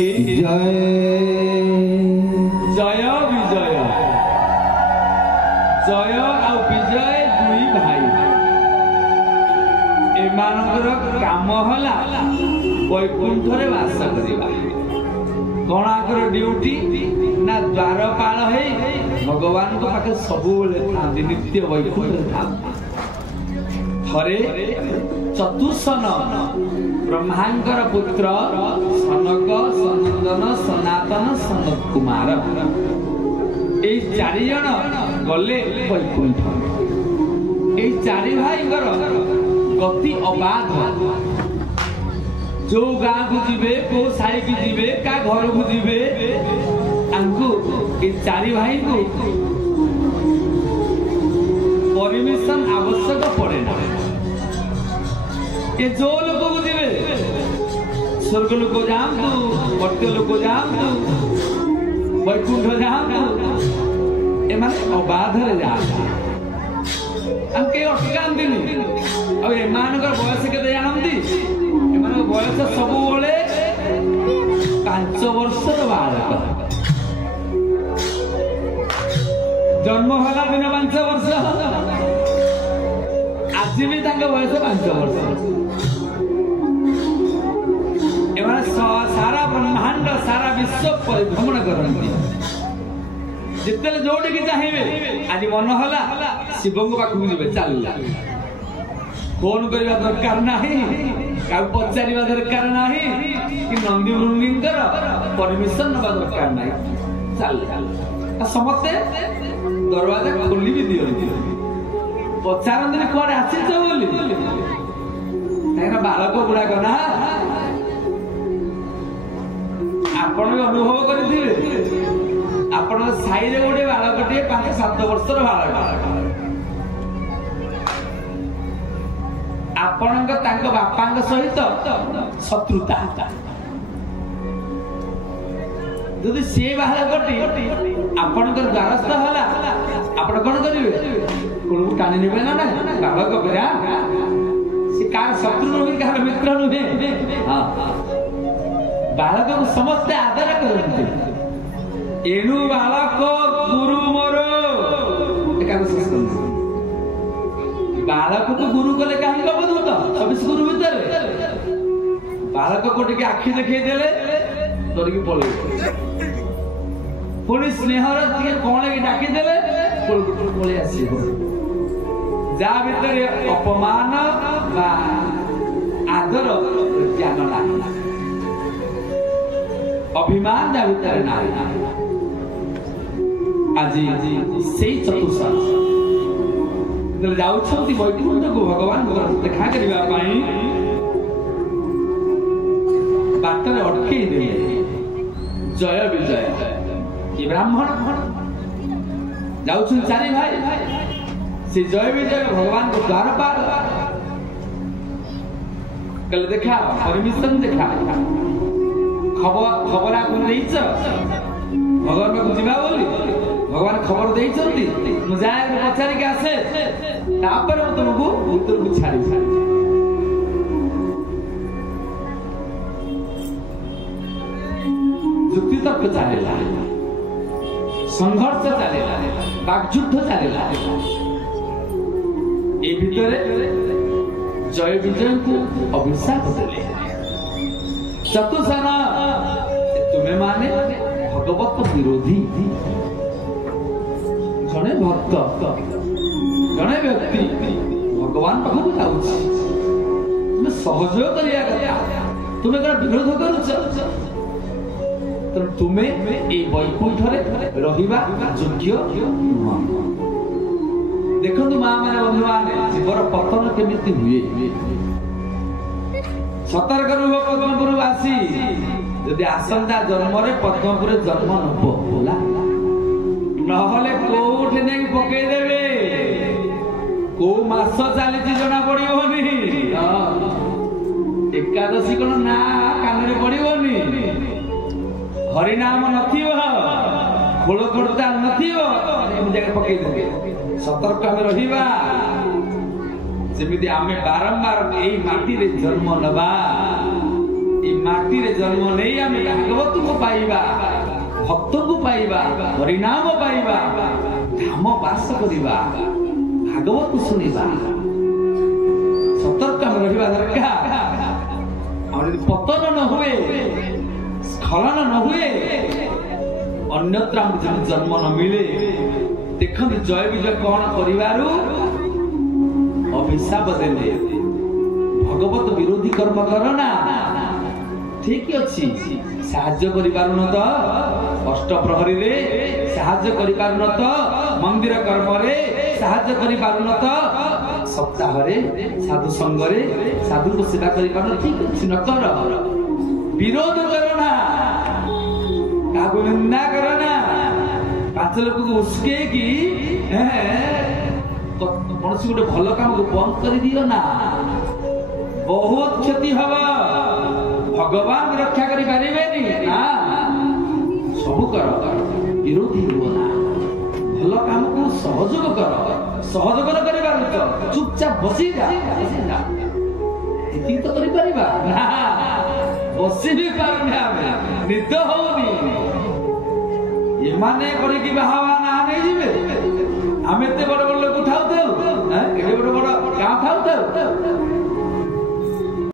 जय जय विजय जय आ विजय दुई भाई एमानकर काम हला वैकुंठरे वास करिबा कणाकर ड्यूटी ना द्वारपाल है भगवान को पाखे सबुले थांती नित्य वैकुंठ थांती थरे चतुसन ब्रह्मांकर पुत्र सनक सनंदन सनातन सनत कुमार ए चारि जन गले वैकुंठ ए चारि भाईकर गति अबाध जो गाँ को जीवे को साई की जीवे का घर को जीवे आंकु ए चारि भाई को परमिशन आवश्यक पड़े ना ये जो लोग को जीवे स्वर्ग लोक जातु मर्त्य लोक जातु वैकुंठ जातु एमाने अबाधरे जातु आंके अटकांदिनी अब एमानकर बयस केते जानंती एमानकर बयस सब बेले 5 वर्षर बालक जन्म होला दिन 5 वर्ष आज भी तांका बयस 5 वर्ष एमाने सारा ब्रह्मांड सारा विश्व परिभ्रमण करती जिते जोड़ी की चाहिए आज मन होला शिव को पाखु जी चल फोन करवा दरकार नहीं क्या पचार दरकार नहीं कि नंदी मुनिंदर परमिशन नवा दरकार नहीं चल समस्ते दरवाजा खोली भी दियो पचारती कौन आसीच बोली बालक गुड़ाक ना आपण भी अनुभव करेंगे आपण साई गोटे बालकटे 5-7 वर्षर बालक आपण बापा सहित शत्रुता जदि सी बालकटी आपण द्वारस्थ है आप कौन करेंगे टाणी ने ना बालक परा सी कार शत्रु नुहे कार मित्र नुहे बालक को समस्ते आदर करते एणु बालक गुरु मोर बालक को गुरु कले कहीं अवधूत 26 गुरु भीतर बालक को टिके आखि देखई देले डरिकी पळे पुणी स्नेहर टिके कोण के डाकी देले पळे आसीबो जा भीतर अपमान बा आदर ज्ञान नाही अभिमान जा भीतर नाही आज से चतुर्थ जाउछंती वैकुंठ को भगवान देखा करबा पाई बाटरे अटके देले जय विजय ये ब्राह्मण जाउछन चारि भाई से जय विजय भगवान को द्वार पार कल देखा परमिशन देखा खबर आपको देइछ भगवान को जीवा बोली भगवान खबर देइछंती मु जाय पचारि के आसे तापर तुमको उत्तर को छाड़ी युक्ति तर्क चलेला संघर्ष चलेला वाक्युद्ध चलेला ए भितरे जय विजय को अभिशाप देले चतुसना तुम्हें माने भगवत विरोधी जने भक्त जने व्यक्ति भगवान पाखु जाउछि तुम सहयोग करिया कथा तुम्हें करा विरोध करूछ तो तुम्हें ए वैकुंठ रे रहिबा योग्य नुह देखो मां माने बंधु माने जीवर पतन केमिति हुए सतर्क रुह पद्मपुर वासी यदि आसंता जन्म रे पद्मपुर जन्म नबोला नहले कोठे नहीं पके देबे को मास चली जना पड़िबोनी एकादशी कोन ना कानरे पड़िबोनी हरिनाम नथिबो खोल करता नथिबो एम जगह पके देबे सतर्क हम रहिबा सेमिति आमे बारंबार एई माटी रे जन्म नबा ए ମାଟିରେ ଜନ୍ମ ନେଇ ଆମେ ଭାଗବତକୁ ପାଇବା, ଭକ୍ତକୁ ପାଇବା, ହରିନାମ ପାଇବା, ଧାମ ବାସ କରିବା, ଭାଗବତ ଶୁଣିବା। ସତର୍କ ଆମେ ରହିବା ଦରକାର। ଆଉ ଯଦି ପତନ ନ ହୁଏ, ସ୍ଖଳନ ନ ହୁଏ, ଅନ୍ୟତ୍ର ଆମକୁ ଯଦି ଜନ୍ମ ନ ମିଳେ। ଦେଖନ୍ତୁ ଜୟ ବିଜୟ କଣ କରିବାରୁ ଅଭିଶାପ ଦେଲେ, ଭଗବତ ବିରୋଧୀ କର୍ମ କର ନା। ଠିକ ଅଛି, ସାହାଯ୍ୟ କରିପାରୁନ ତ ଅଷ୍ଟ ପ୍ରହରୀରେ, ସାହାଯ୍ୟ କରିପାରୁନ ତ ମନ୍ଦିର କର୍ମରେ, ସାହାଯ୍ୟ କରିପାରୁନ ତ ସପ୍ତାହରେ ସାଧୁ ସଙ୍ଗରେ ସାଧୁଙ୍କୁ ସେବା କରିପାରୁନ। ଠିକ ଅଛି, ନ କର, ବିରୋଧ କର ନା, କାହାକୁ ନିନ୍ଦା କର ନା, ପାଞ୍ଚ ଲୋକକୁ ଉସ୍କେଇକି କୌଣସି ଗୋଟେ ଭଲ କାମକୁ ବନ୍ଦ କରିଦିଅ ନା, ବହୁତ କ୍ଷତି ହବ। ଭଗବାନ ରକ୍ଷା କରିପାରିବେନି ନା। ସବୁ କର, ବିରୋଧୀ ହୁଅ ନା, ଭଲ କାମକୁ ସହଯୋଗ କର। ସହଯୋଗ ନ କରିପାରୁଛ, ଚୁପଚାପ ବସିଯା। ଏତିକି ତ କରିପାରିବା ନା, ବସି ବି ପାରୁନି ଆମେ, ନିଦ ହଉନି। ଏମାନେ କରିକି ବାହାବା ନା ନେଇଯିବେ,